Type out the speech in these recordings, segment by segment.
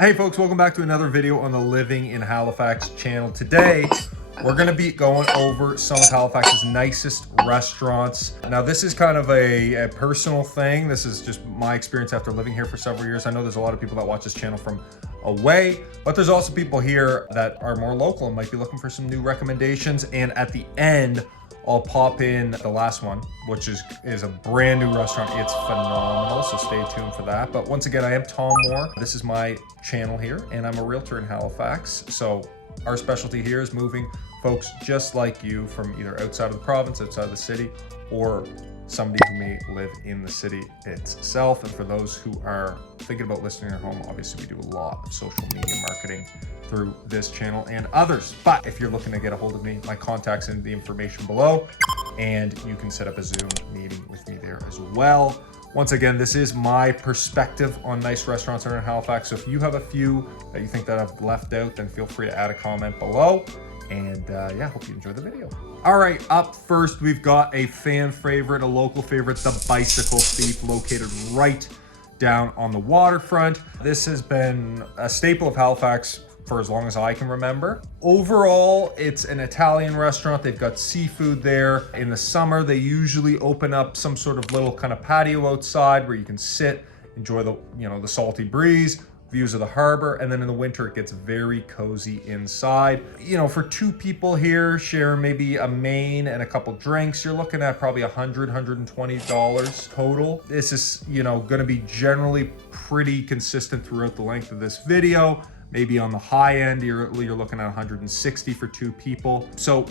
Hey folks, welcome back to another video on the Living in Halifax channel. Today, we're gonna be going over some of Halifax's nicest restaurants. Now this is kind of a personal thing. This is just my experience after living here for several years. I know there's a lot of people that watch this channel from away, but there's also people here that are more local and might be looking for some new recommendations. And at the end, I'll pop in the last one, which is a brand new restaurant. It's phenomenal, so stay tuned for that. But once again, I am Tom Moore. This is my channel here, and I'm a realtor in Halifax. So our specialty here is moving folks just like you from either outside of the province, outside of the city, or somebody who may live in the city itself. And for those who are thinking about listing their home, obviously we do a lot of social media marketing through this channel and others. But if you're looking to get a hold of me, my contact's in the information below, and you can set up a Zoom meeting with me there as well. Once again, this is my perspective on nice restaurants here in Halifax. So if you have a few that you think that I've left out, then feel free to add a comment below. And yeah, hope you enjoy the video. All right, up first, we've got a fan favorite, a local favorite, the Bicycle Thief, located right down on the waterfront. This has been a staple of Halifax for as long as I can remember. Overall, it's an Italian restaurant. They've got seafood there. In the summer, they usually open up some sort of little kind of patio outside where you can sit, enjoy the, the salty breeze, views of the harbor, and then in the winter it gets very cozy inside. For two people here, sharing maybe a main and a couple drinks, you're looking at probably $120 total. This is, gonna be generally pretty consistent throughout the length of this video. Maybe on the high end, you're looking at 160 for two people. So,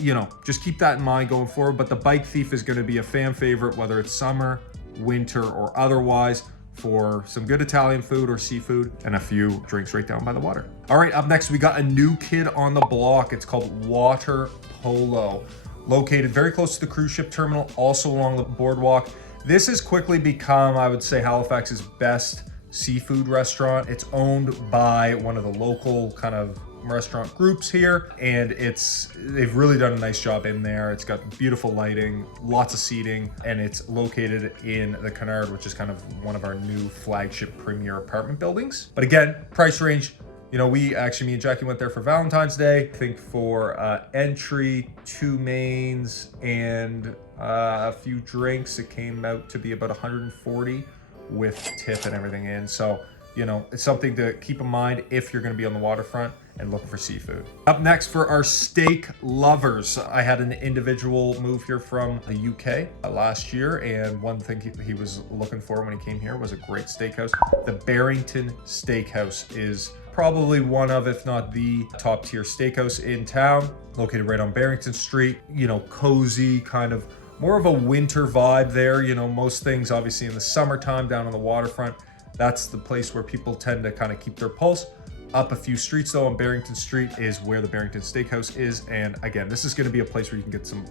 just keep that in mind going forward. But the Bike Thief is gonna be a fan favorite, whether it's summer, winter, or otherwise, for some good Italian food or seafood and a few drinks right down by the water. All right, up next, we got a new kid on the block. It's called Water Polo, located very close to the cruise ship terminal, also along the boardwalk. This has quickly become, I would say, Halifax's best seafood restaurant. It's owned by one of the local kind of restaurant groups here, and they've really done a nice job in there. It's got beautiful lighting, lots of seating, and it's located in the Canard, which is kind of one of our new flagship premier apartment buildings. But again, price range, me and Jackie went there for Valentine's Day. I think for entry, 2 mains, and a few drinks, it came out to be about 140 with tip and everything in. So, it's something to keep in mind if you're going to be on the waterfront and looking for seafood. Up next, for our steak lovers, I had an individual move here from the UK last year, and one thing he was looking for when he came here was a great steakhouse. The Bington Steakhouse is probably one of, if not the top tier steakhouse in town, located right on Barrington Street. Cozy, kind of more of a winter vibe there. Most things obviously in the summertime down on the waterfront. That's the place where people tend to kind of keep their pulse. Up a few streets though, on Barrington Street is where the Bington Steakhouse is. And again, this is going to be a place where you can get some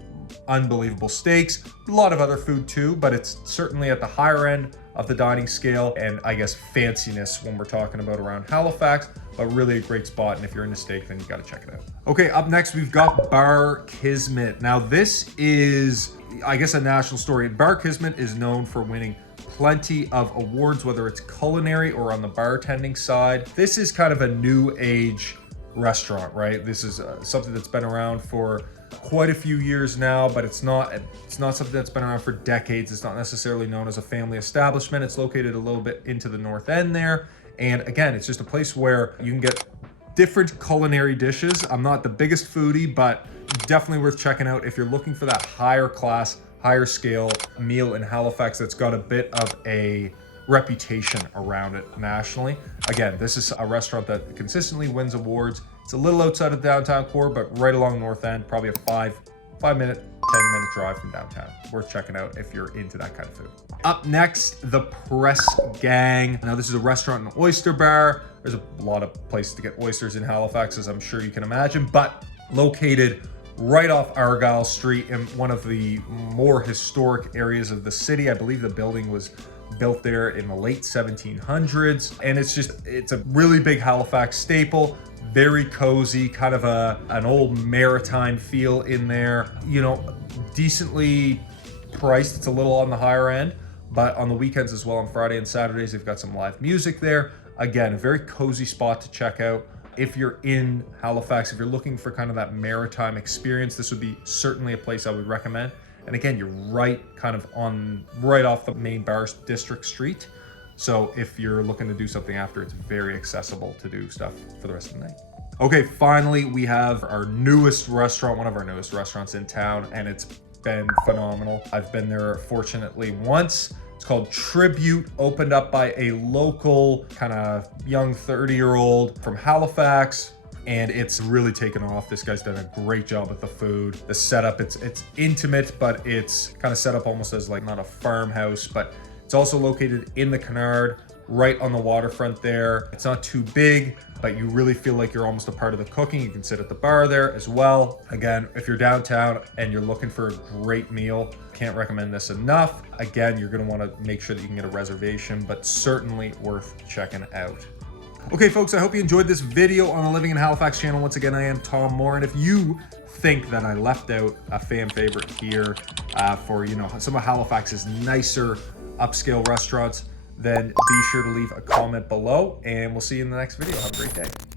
unbelievable steaks, a lot of other food too, but it's certainly at the higher end of the dining scale and I guess fanciness when we're talking about around Halifax, but really a great spot. And if you're into steak, then you got to check it out. Okay, up next, we've got Barismmet. Now this is, I guess, a national story. Barismmet is known for winning plenty of awards, whether it's culinary or on the bartending side. This is kind of a new age restaurant, right? This is something that's been around for quite a few years now, but it's not something that's been around for decades. It's not necessarily known as a family establishment. It's located a little bit into the north end there. And again, it's just a place where you can get different culinary dishes. I'm not the biggest foodie, but definitely worth checking out if you're looking for that higher class, higher scale meal in Halifax that's got a bit of a reputation around it nationally. Again, this is a restaurant that consistently wins awards. It's a little outside of downtown core, but right along North End, probably a 5-minute, 10-minute drive from downtown. Worth checking out if you're into that kind of food. Up next, the Press Gang. Now this is a restaurant and oyster bar. There's a lot of places to get oysters in Halifax, as I'm sure you can imagine, but located right off Argyle Street in one of the more historic areas of the city. I believe the building was built there in the late 1700s. And it's a really big Halifax staple, very cozy, kind of an old maritime feel in there, decently priced. It's a little on the higher end, but on the weekends as well, on Friday and Saturdays, they've got some live music there. Again, a very cozy spot to check out. If you're in Halifax, if you're looking for kind of that maritime experience, this would be certainly a place I would recommend. And again, you're right off the main Bar District Street. So if you're looking to do something after, it's very accessible to do stuff for the rest of the night. Okay, finally, we have our newest restaurant, one of our newest restaurants in town, and it's been phenomenal. I've been there fortunately once. It's called Tribute, opened up by a local kind of young 30-year-old from Halifax, and it's really taken off. This guy's done a great job with the food. The setup, it's intimate, but it's kind of set up almost as like not a farmhouse, but it's also located in the Canard, right on the waterfront there. It's not too big, but you really feel like you're almost a part of the cooking. You can sit at the bar there as well. Again, if you're downtown and you're looking for a great meal, can't recommend this enough. Again, you're gonna wanna make sure that you can get a reservation, but certainly worth checking out. Okay, folks, I hope you enjoyed this video on the Living in Halifax channel. Once again, I am Tom Moore, and if you think that I left out a fan favorite here for some of Halifax's nicer upscale restaurants, then be sure to leave a comment below, and we'll see you in the next video. Have a great day.